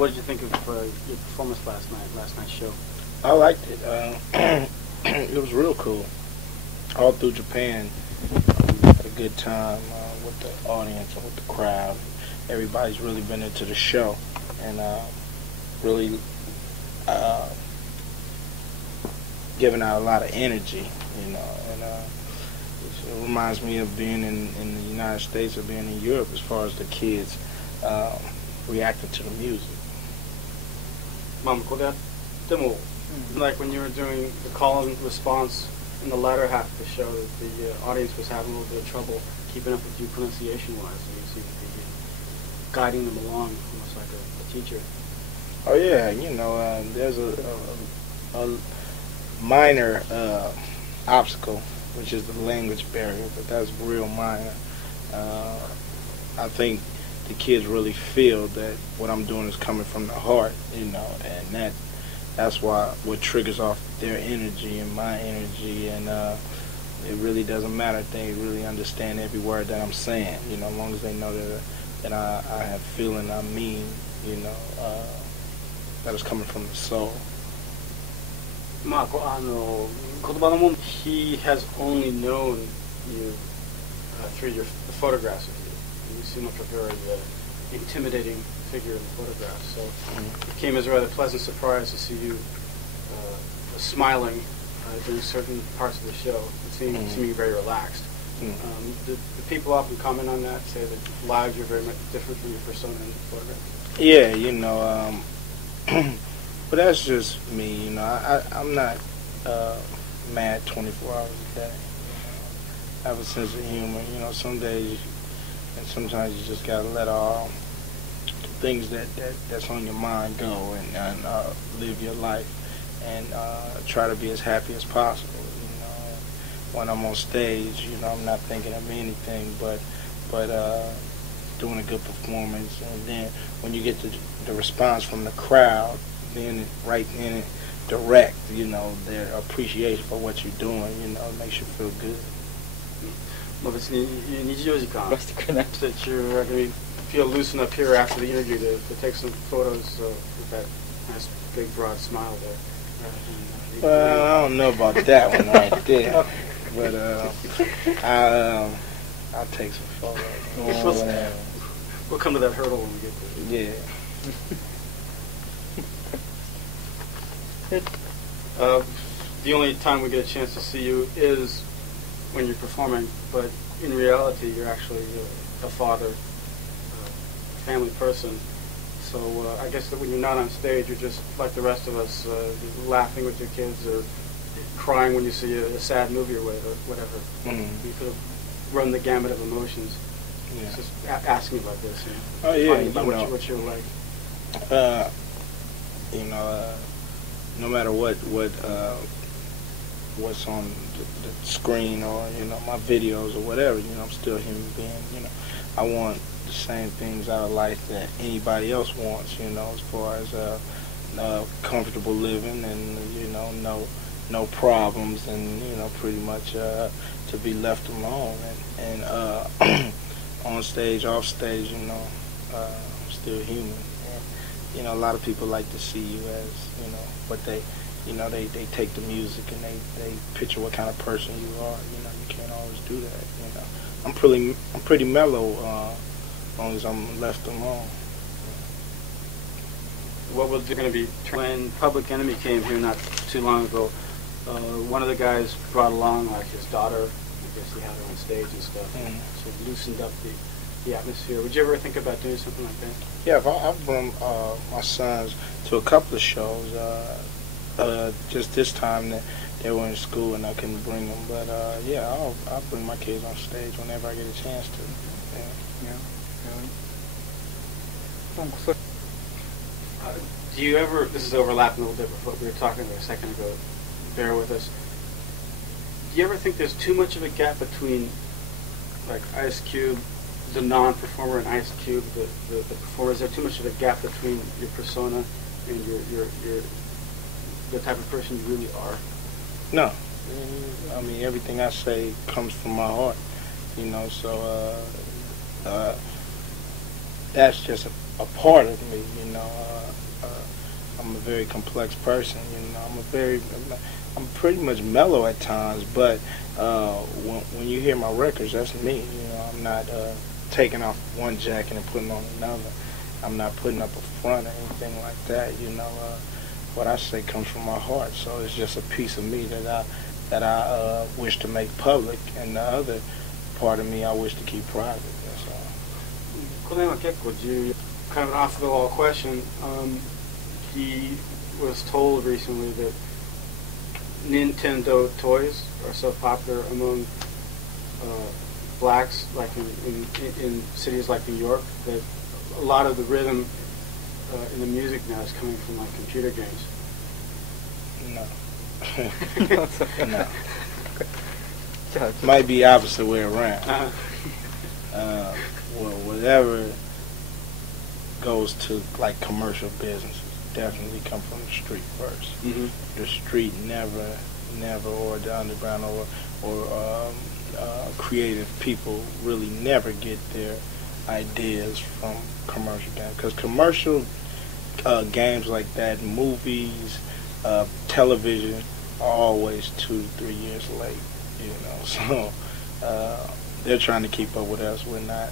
What did you think of your performance last night's show? I liked it. It was real cool. All through Japan, we had a good time with the audience and with the crowd. Everybody's really been into the show and really giving out a lot of energy, you know. And it reminds me of being in the United States or being in Europe as far as the kids reacting to the music. Mom, demo, like when you were doing the call and response in the latter half of the show, the audience was having a little bit of trouble keeping up with you pronunciation-wise, and you seemed to be guiding them along almost like a teacher. Oh yeah, you know, there's a minor obstacle, which is the language barrier, but that's real minor. I think the kids really feel that what I'm doing is coming from the heart, you know, and that's what triggers off their energy and my energy, and it really doesn't matter if they really understand every word that I'm saying, you know, as long as they know that I have feeling, I mean, you know, that is coming from the soul. He has only known you through the photographs of you. You seem like a very intimidating figure in the photographs. So it came as a rather pleasant surprise to see you smiling during certain parts of the show. Seeming very relaxed. Do people often comment on that, say that live you're very much different from your persona in the photographs? Yeah, you know, but that's just me, you know. I'm not mad 24 hours a day. You know? I have a sense of humor, you know. Some days and sometimes you just gotta let all things that's on your mind go and live your life and try to be as happy as possible. You know, when I'm on stage, you know, I'm not thinking of anything but doing a good performance. And then when you get the response from the crowd, being right in it, direct, you know, their appreciation for what you're doing, you know, it makes you feel good. 別に24時間 that you're going to feel loosen up here after the interview to take some photos with that nice big broad smile there. Well, I don't know about that one right there, but I'll take some photos. We'll come to that hurdle when we get there. Yeah. The only time we get a chance to see you is when you're performing, but in reality you're actually a father, family person. So I guess that when you're not on stage, you're just like the rest of us, laughing with your kids or crying when you see a sad movie or whatever. You could have run the gamut of emotions. Yeah. Just ask me about this. You know, oh yeah, about what you're like. You know, no matter what's on the screen or, you know, my videos or whatever, you know, I'm still a human being, you know. I want the same things out of life that anybody else wants, you know, as far as comfortable living and, you know, no problems and, you know, pretty much to be left alone and on stage, off stage, you know, still human. And, you know, a lot of people like to see you as, you know, what they, you know, they take the music and they picture what kind of person you are. You know, you can't always do that. You know, I'm pretty mellow as long as I'm left alone. What we're going to be when Public Enemy came here not too long ago, one of the guys brought along like his daughter. I guess he had her on stage and stuff. So it loosened up the atmosphere. Would you ever think about doing something like that? Yeah, I've brought my sons to a couple of shows. Just this time that they were in school and I couldn't bring them, but yeah, I'll bring my kids on stage whenever I get a chance to. Yeah. Do you ever? This is overlapping a little bit with what we were talking about a second ago. Bear with us. Do you ever think there's too much of a gap between, like Ice Cube, the non-performer, and Ice Cube, the performer? Is there too much of a gap between your persona and your the type of person you really are? No. I mean, everything I say comes from my heart, you know, so that's just a part of me, you know. I'm a very complex person. You know, I'm pretty much mellow at times, but when you hear my records, that's me. You know, I'm not taking off one jacket and putting on another. I'm not putting up a front or anything like that. You know, what I say comes from my heart. So it's just a piece of me that I wish to make public, and the other part of me I wish to keep private. That's all. この辺は結構重要。Kind of an off-the-wall question. He was told recently that Nintendo toys are so popular among blacks, like in cities like New York, that a lot of the rhythm in the music now is coming from like computer games. No. No. Might be opposite way around. Well, whatever goes to like commercial businesses definitely come from the street first. Mm-hmm. The street never, or the underground or creative people really never get their ideas from commercial games, because commercial games like that, movies, television, are always 2 to 3 years late. You know, so they're trying to keep up with us. We're not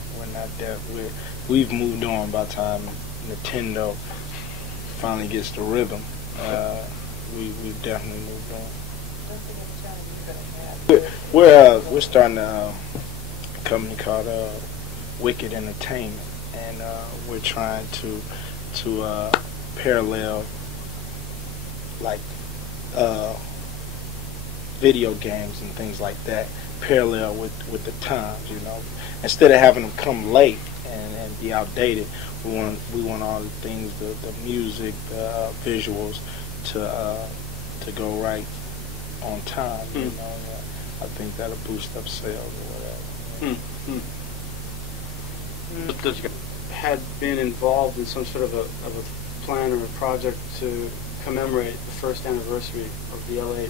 there. We've moved on by the time Nintendo finally gets the rhythm. We've definitely moved on. We're starting a company called Wicked Entertainment, and we're trying to parallel like video games and things like that, parallel with the times. You know, instead of having them come late and be outdated, we want all the things, the music, the visuals to go right on time. You know, I think that'll boost up sales or whatever. Had been involved in some sort of a plan or a project to commemorate the first anniversary of the LA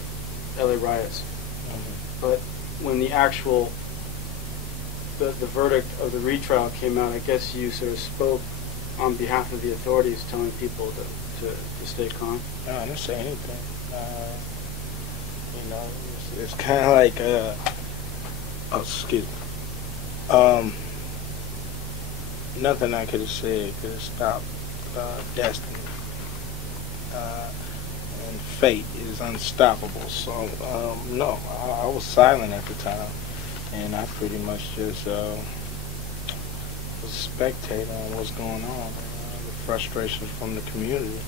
riots. Mm-hmm. But when the actual the verdict of the retrial came out, I guess you sort of spoke on behalf of the authorities, telling people to stay calm. No, I didn't say anything. You know, it's kind of like oh, excuse me. Nothing I could have said could have stopped destiny. And fate is unstoppable. So no, I was silent at the time, and I pretty much just was a spectator on what's going on. The frustrations from the community,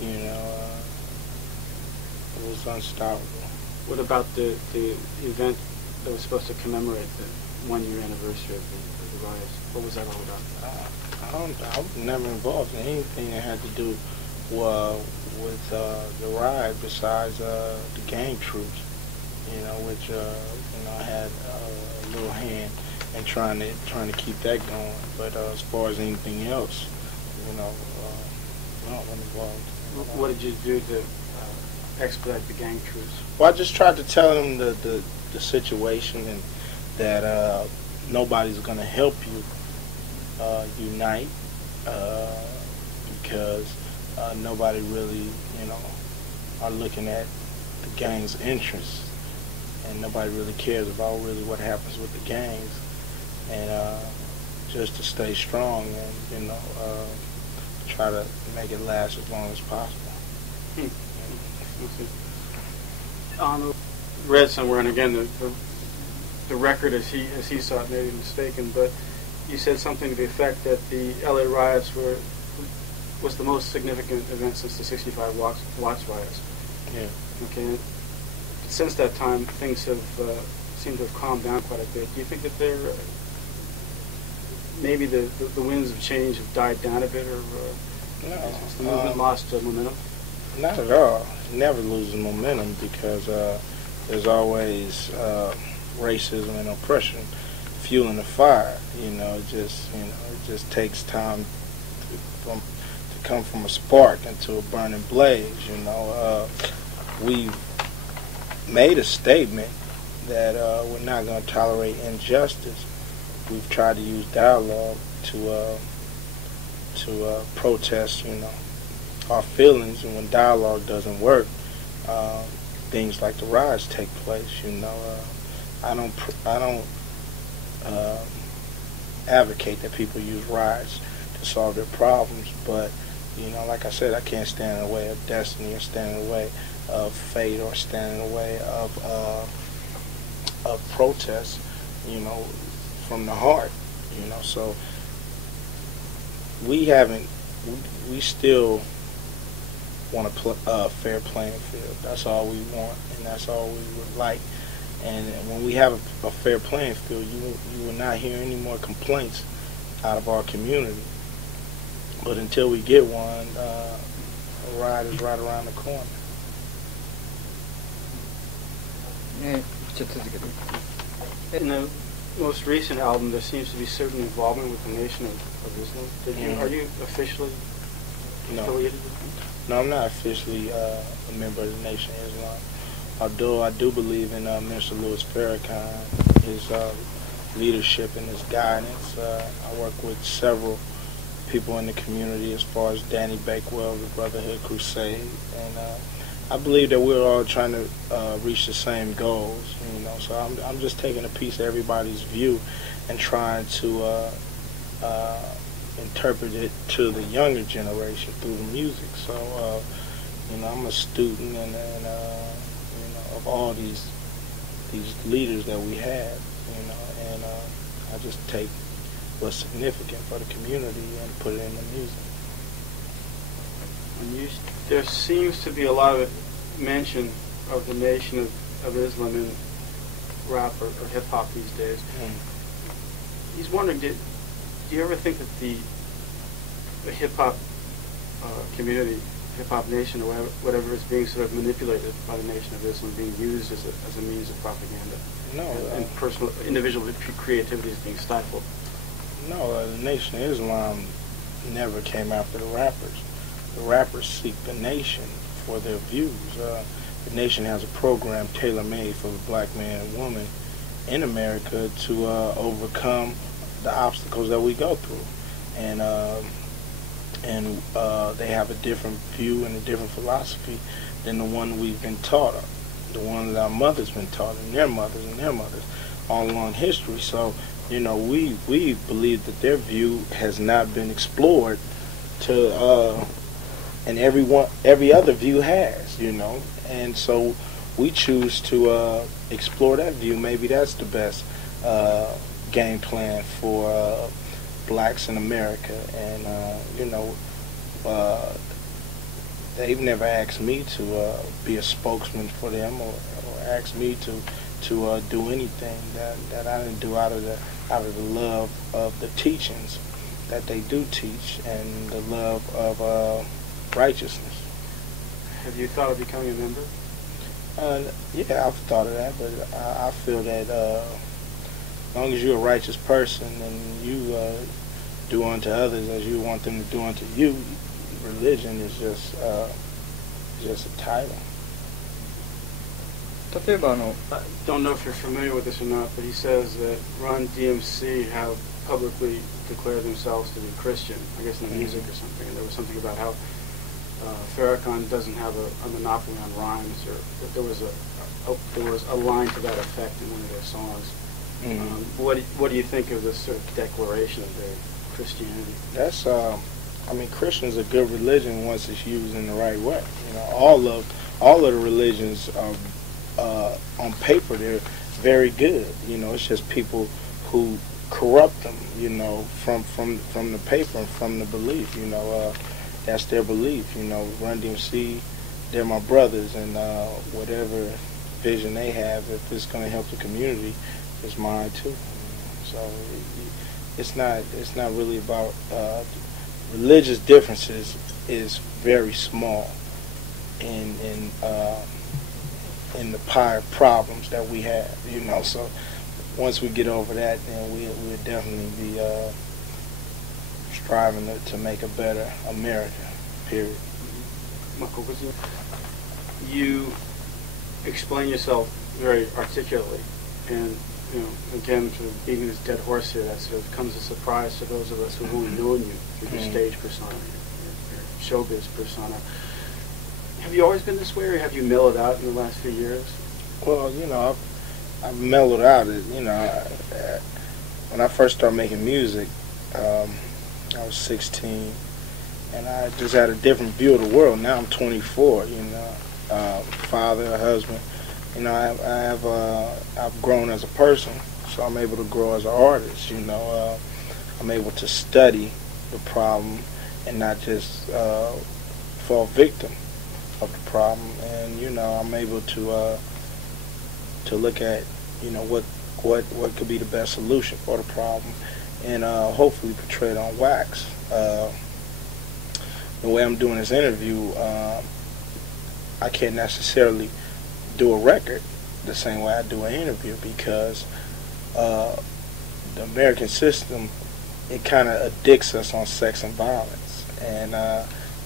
you know, it was unstoppable. What about the event that was supposed to commemorate the 1-year anniversary of the riots? What was that all about? I was never involved in anything that had to do with the riot besides the gang troops, you know, which you know, I had a little hand in trying to keep that going. But as far as anything else, you know, no, I wasn't involved. What did you do to expedite the gang troops? Well, I just tried to tell them the situation, and that nobody's going to help you unite, because nobody really, you know, are looking at the gang's interests, and nobody really cares about really what happens with the gangs, and just to stay strong and, you know, try to make it last as long as possible. Read somewhere, and again, the record as he saw it may be mistaken, but you said something to the effect that the LA riots was the most significant event since the 65 Watts riots. Yeah. Okay. Since that time, things have seemed to have calmed down quite a bit. Do you think that they're maybe the winds of change have died down a bit, or has the movement lost momentum? Not at all. It never loses momentum, because there's always racism and oppression fueling the fire. You know, it just takes time to come from a spark into a burning blaze. You know, we've made a statement that we're not going to tolerate injustice. We've tried to use dialogue to protest, you know, our feelings, and when dialogue doesn't work, um, things like the riots take place. I don't uh, advocate that people use riots to solve their problems, but like I said, I can't stand in the way of destiny, or stand in the way of fate, or stand in the way of protest. From the heart. So we haven't. We still want a fair playing field. That's all we want, and that's all we would like. And when we have a fair playing field, you will not hear any more complaints out of our community. But until we get one, a ride is right around the corner. In the most recent album, there seems to be certain involvement with the Nation of Islam. Are you officially affiliated with them? No, I'm not officially a member of the Nation of Islam. Although I do believe in Mr. Louis Farrakhan, his leadership and his guidance. I work with several people in the community, as far as Danny Bakewell, the Brotherhood Crusade, and I believe that we're all trying to reach the same goals. So I'm just taking a piece of everybody's view and trying to interpret it to the younger generation through the music. So I'm a student and of all these leaders that we have, and I just take what's significant for the community and put it in the music. There seems to be a lot of mention of the Nation of Islam in rap or hip hop these days. He's wondering, do you ever think that the hip hop community, hip hop nation, or whatever, is being sort of manipulated by the Nation of Islam, being used as a means of propaganda? No, and personal, individual creativity is being stifled. No, the Nation of Islam never came after the rappers. The rappers seek the Nation for their views. The Nation has a program tailor-made for the black man and woman in America to overcome the obstacles that we go through, and they have a different view and a different philosophy than the one we've been taught, the one that our mothers been taught, and their mothers, all along history. So we believe that their view has not been explored to, and every other view has, and so we choose to explore that view. Maybe that's the best game plan for blacks in America, and they've never asked me to be a spokesman for them, or asked me to do anything that I didn't do out of the love of the teachings that they do teach, and the love of righteousness. Have you thought of becoming a member? Yeah, I've thought of that, but I feel that as long as you're a righteous person and you do unto others as you want them to do unto you, religion is just a title. I don't know if you're familiar with this or not, but he says that Run DMC have publicly declared themselves to be Christian, I guess in the music or something, and there was something about how Farrakhan doesn't have a monopoly on rhymes, or that there was a line to that effect in one of their songs. What do you think of this sort of declaration of their Christianity? That's Christian's a good religion once it's used in the right way. All of the religions are on paper they're very good. It's just people who corrupt them. From the paper and from the belief. That's their belief. Run DMC, they're my brothers, and whatever vision they have, if it's going to help the community, it's mine too. So it's not really about religious differences. Is very small in the pie of problems that we have. So once we get over that, then we'll definitely be striving to make a better America, period. You explain yourself very articulately, and again, sort of beating this dead horse here, that sort of comes as a surprise to those of us who've only known you through your stage persona, your showbiz persona. Have you always been this way, or have you mellowed out in the last few years? Well, I've mellowed out. When I first started making music, I was 16, and I just had a different view of the world. Now I'm 24. Father, a husband. I've grown as a person, so I'm able to grow as an artist. I'm able to study the problem and not just fall victim of the problem. And I'm able to look at what could be the best solution for the problem, and hopefully portray it on wax. The way I'm doing this interview, I can't necessarily do a record the same way I do an interview, because the American system, it kind of addicts us on sex and violence, and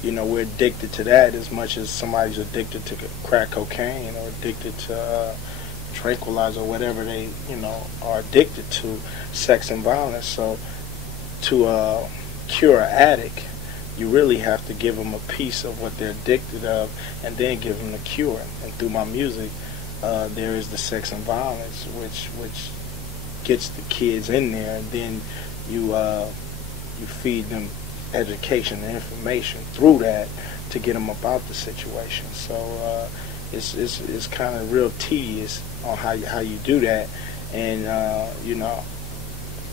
we're addicted to that as much as somebody's addicted to crack cocaine or addicted to tranquilizer or whatever they are addicted to, sex and violence. So to cure an addict, you really have to give them a piece of what they're addicted of, and then give them the cure. And through my music, there is the sex and violence, which gets the kids in there, and then you feed them education and information through that to get them about the situation. So it's kind of real tedious on how you do that. And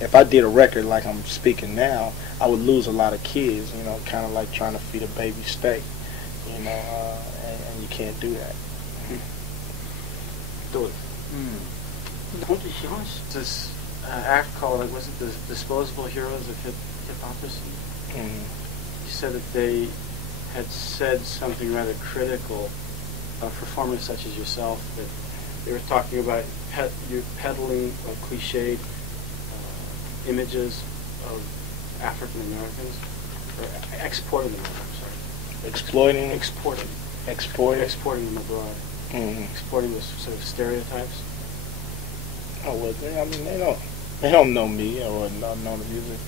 if I did a record like I'm speaking now, I would lose a lot of kids. Kind of like trying to feed a baby steak. And you can't do that. どうです？本当に批判し this act called, like, was it the Disposable Heroes of Hypocrisy? You said that they had said something rather critical of performers such as yourself, that they were talking about you peddling cliched images of African Americans, or exporting them, I'm sorry. Exporting them abroad. Exporting those sort of stereotypes. Oh, well, they don't know me or know the music.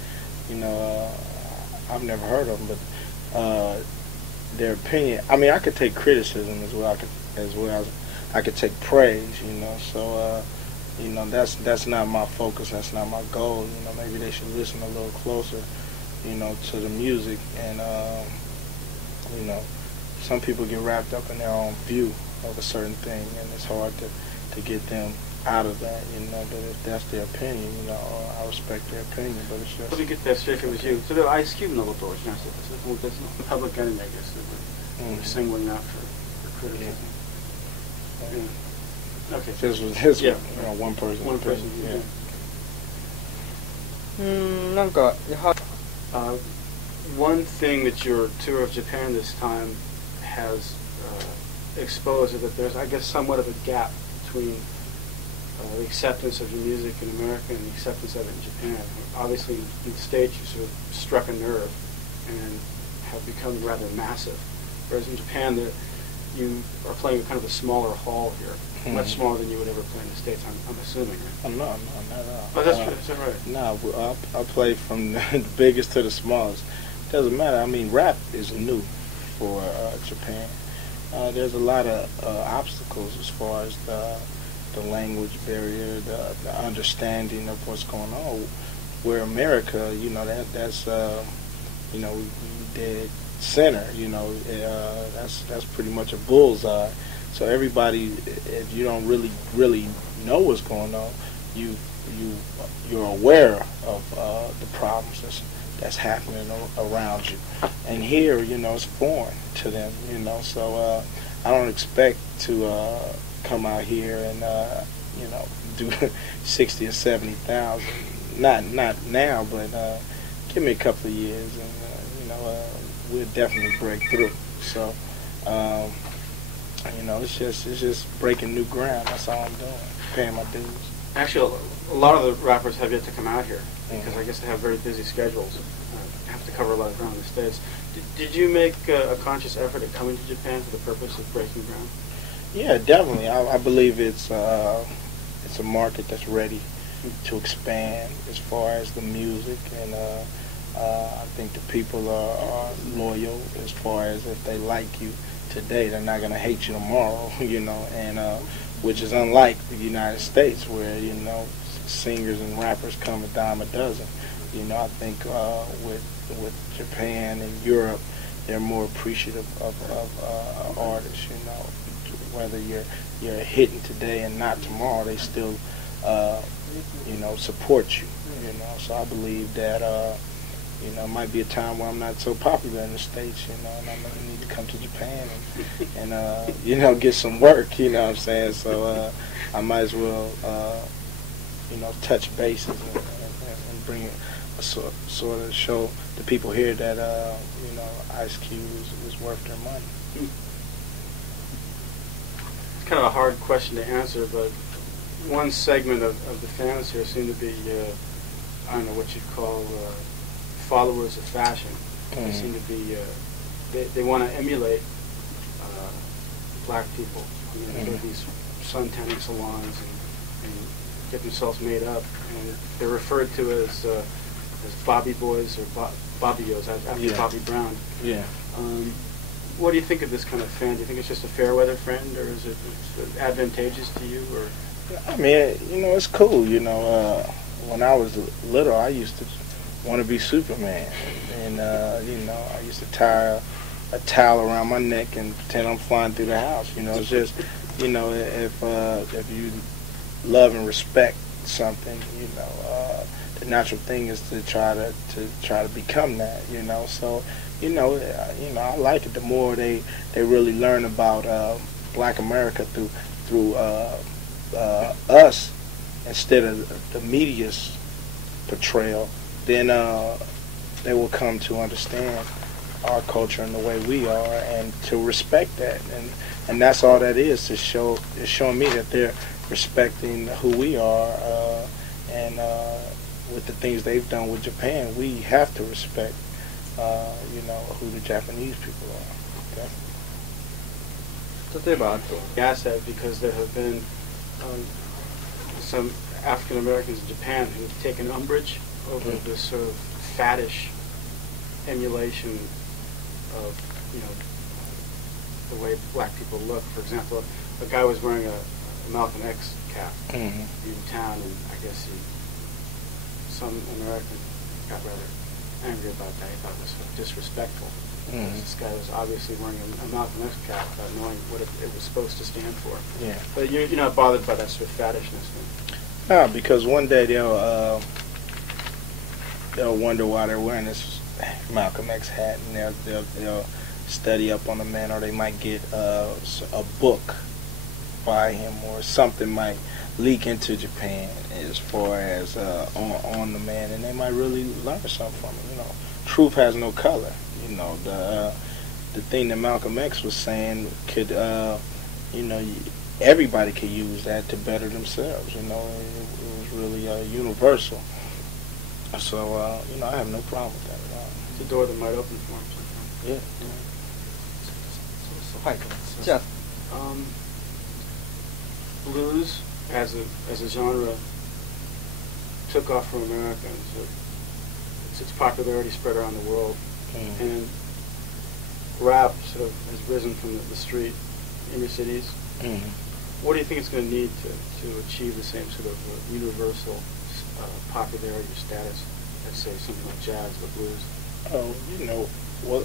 I've never heard of them, but their opinion. I mean, I could take criticism as well. I could take praise. So that's not my focus. That's not my goal. Maybe they should listen a little closer, to the music. And some people get wrapped up in their own view of a certain thing, and it's hard to get them out of that. But if that's their opinion, I respect their opinion. But it's just. Let me get that straight. If it was you, so the Ice Cube のことをおっしゃいました。それとも別の public enemy, I guess, that were singling out for criticism. Yeah. Okay. This yeah. One person. One person. Yeah. なんかやは one thing that your tour of Japan this time has exposed is that there's, I guess, somewhat of a gap between the acceptance of your music in America and the acceptance of it in Japan. Obviously, in the States, you sort of struck a nerve and have become rather massive. Whereas in Japan, you are playing kind of a smaller hall here, much smaller than you would ever play in the States, I'm assuming. Right? No, not at all. Oh, that's true. Is that right? No, I play from the biggest to the smallest. Doesn't matter. I mean, rap is new for Japan. There's a lot of obstacles as far as the language barrier, the understanding of what's going on. Where America, that's we dead center. That's pretty much a bullseye. So everybody, if you don't really know what's going on, you're aware of the problems that's happening around you. And here, it's foreign to them. So I don't expect to come out here and do 60 or 70,000. Not now, but give me a couple of years, and we'll definitely break through. So it's just breaking new ground. That's all I'm doing, paying my dues. Actually, a lot of the rappers have yet to come out here because I guess they have very busy schedules. Have to cover a lot of ground in the States. Did you make a conscious effort at coming to Japan for the purpose of breaking ground? Yeah, definitely. I believe it's a market that's ready to expand as far as the music, and I think the people are loyal as far as if they like you today, they're not going to hate you tomorrow, and which is unlike the United States where, singers and rappers come a dime a dozen. I think with Japan and Europe, they're more appreciative of artists, whether you're hitting today and not tomorrow, they still, support you, So I believe that, it might be a time where I'm not so popular in the States, and I need to come to Japan and get some work, what I'm saying? So I might as well, touch bases and bring it, sort of show the people here that, Ice Cube is worth their money. It's kind of a hard question to answer, but one segment of the fans here seem to be, I don't know what you'd call followers of fashion. They seem to be, they want to emulate black people. I mean, they go to these sun tanning salons and get themselves made up, and they're referred to as Bobby Boys or Bobbios after Bobby Brown. Yeah. What do you think of this kind of fan? Do you think it's just a fair weather friend, or is it advantageous to you? Or I mean, it's cool. When I was little, I used to want to be Superman, and I used to tie a towel around my neck and pretend I'm flying through the house. It's just, if you love and respect something, the natural thing is to try to become that. So I like it. The more they really learn about Black America through us instead of the media's portrayal, then they will come to understand our culture and the way we are, and to respect that. And that's all that is. It's showing me that they're respecting who we are, and with the things they've done with Japan, we have to respect, who the Japanese people are. Okay? 例えばあと asset, because there have been some African Americans in Japan who have taken umbrage over this sort of faddish emulation of, the way black people look. For example, a guy was wearing a Malcolm X cap in town, and I guess some American got rather angry about that. He thought it was disrespectful. This guy was obviously wearing a Malcolm X cap without knowing what it was supposed to stand for. Yeah. But you're not bothered by that sort of faddishness thing? No, because one day they'll wonder why they're wearing this Malcolm X hat, and they'll study up on the man, or they might get a book by him, or something might leak into Japan as far as on the man, and they might really learn something from it. Truth has no color. The thing that Malcolm X was saying could, everybody could use that to better themselves. It was really universal. So I have no problem with that at all. It's a door that might open for him. Yeah. はいじゃあ Blues as a genre took off from Americans. Its popularity spread around the world, and rap sort of has risen from the street, inner cities. What do you think it's going to need to achieve the same sort of universal popularity or status as, say, something like jazz or blues? Oh, well,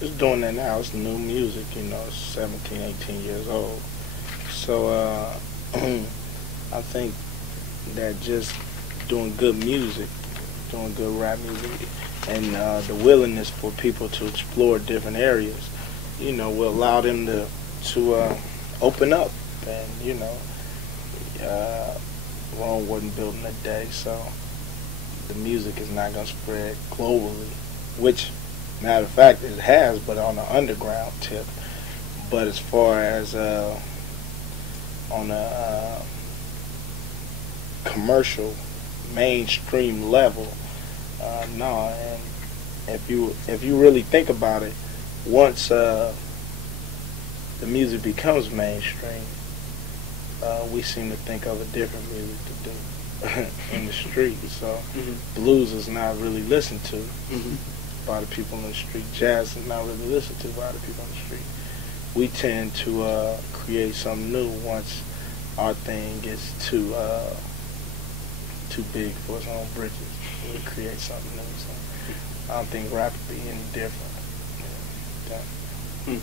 it's doing that now. It's new music, it's 17, 18 years old. So I think that just doing good music, doing good rap music, and the willingness for people to explore different areas, will allow them to open up. And, Rome wasn't built in a day, so the music is not going to spread globally, which, matter of fact, it has, but on an underground tip. But as far as on a commercial, mainstream level, no. And if you really think about it, once the music becomes mainstream, we seem to think of a different music to do. in the street. So Mhm. blues is not really listened to Mhm. by the people in the street. Jazz is not really listened to by the people in the street. We tend to create something new once our thing gets too big for its own britches. We create something new. So I don't think rap would be any different. Yeah. Hmm.